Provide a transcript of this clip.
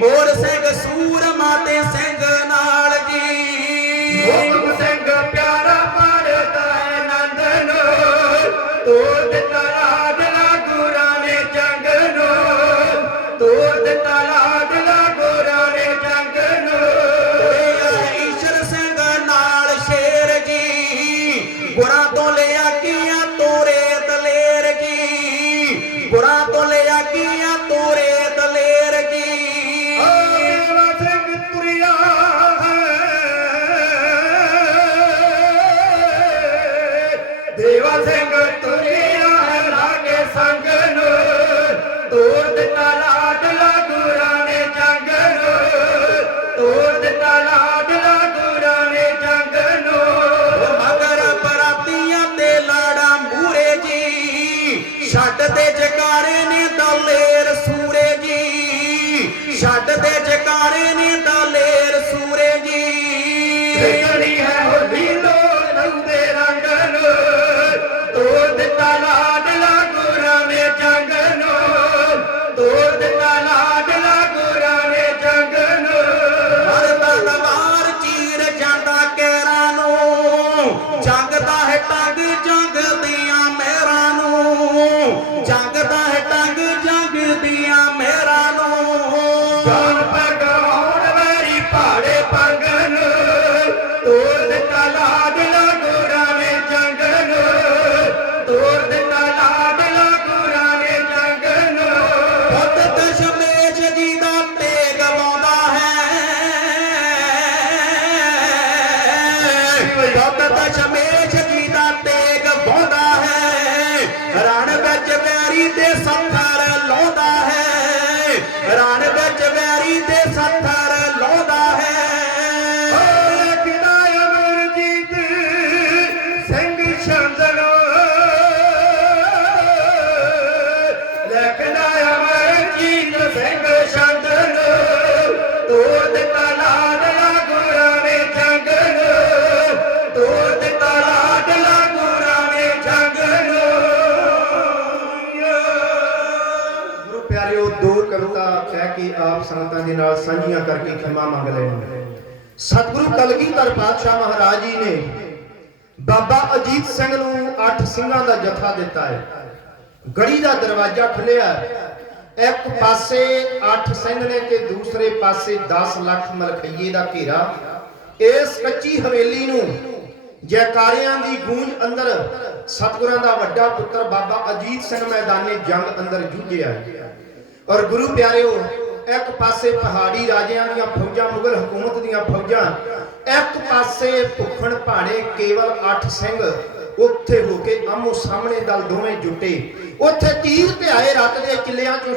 more to say ਛੱਡ ਦੇ ਜਕਾਰੇ ਨੇ ਦਲੇਰ ਸੂਰੇ ਜੀ। ਛੱਡ ਦੇ ਜਕਾਰੇ ਨੇ ਹੈ ਪੁੱਤ ਜੀ ਦਾ ਤੇਗ ਵਾਉਂਦਾ ਹੈ। ਰਣ ਵਿੱਚ ਵੈਰੀ ਦੇ ਸੱਥਰ ਕਵਿਤਾ ਕਹਿ ਕੇ ਆਪ ਸੰਗਤਾਂ ਦੇ ਨਾਲ ਸਾਂਝੀਆਂ ਕਰਕੇ ਖਿਮਾ ਮੰਗ ਲੈਣੀ ਸਤਿਗੁਰੂ ਕਲਗੀਧਰ ਪਾਤਸ਼ਾਹ ਮਹਾਰਾਜ ਜੀ ਨੇ ਬਾਬਾ ਅਜੀਤ ਸਿੰਘ ਨੂੰ ਅੱਠ ਸਿੰਘਾਂ ਦਾ ਜਥਾ ਦਿੱਤਾ ਹੈ। ਗੜੀ ਦਾ ਦਰਵਾਜ਼ਾ ਖੁੱਲਿਆ ਇੱਕ ਪਾਸੇ 8 ਸਿੰਘ ਨੇ ਤੇ ਦੂਸਰੇ ਪਾਸੇ 10 ਲੱਖ ਮਲਖਈਏ ਦਾ ਘੇਰਾ। ਇਸ ਕੱਚੀ ਹਵੇਲੀ ਨੂੰ ਜੈਕਾਰਿਆਂ ਦੀ ਗੂੰਜ ਅੰਦਰ ਸਤਿਗੁਰਾਂ ਦਾ ਵੱਡਾ ਪੁੱਤਰ ਬਾਬਾ ਅਜੀਤ ਸਿੰਘ ਮੈਦਾਨੇ ਜੰਗ ਅੰਦਰ ਜੂਝਿਆ ਔਰ ਗੁਰੂ ਪਿਆਰਿਓ, ਇੱਕ ਪਾਸੇ ਪਹਾੜੀ ਰਾਜਿਆਂ ਦੀਆਂ ਫੌਜਾਂ, ਮੁਗਲ ਹਕੂਮਤ ਦੀਆਂ ਫੌਜਾਂ, ਇੱਕ ਪਾਸੇ ਭੁੱਖਣ ਭਾਣੇ ਕੇਵਲ ਅੱਠ ਸਿੰਘ ਉੱਥੇ ਹੋ ਕੇ ਆਮੋ ਸਾਹਮਣੇ ਦਲ ਦੋਵੇਂ ਜੁਟੇ। ਉੱਥੇ ਤੀਰ ਧਿਆਏ ਰੱਤ ਦੇ ਕਿੱਲਿਆਂ ਚੋਂ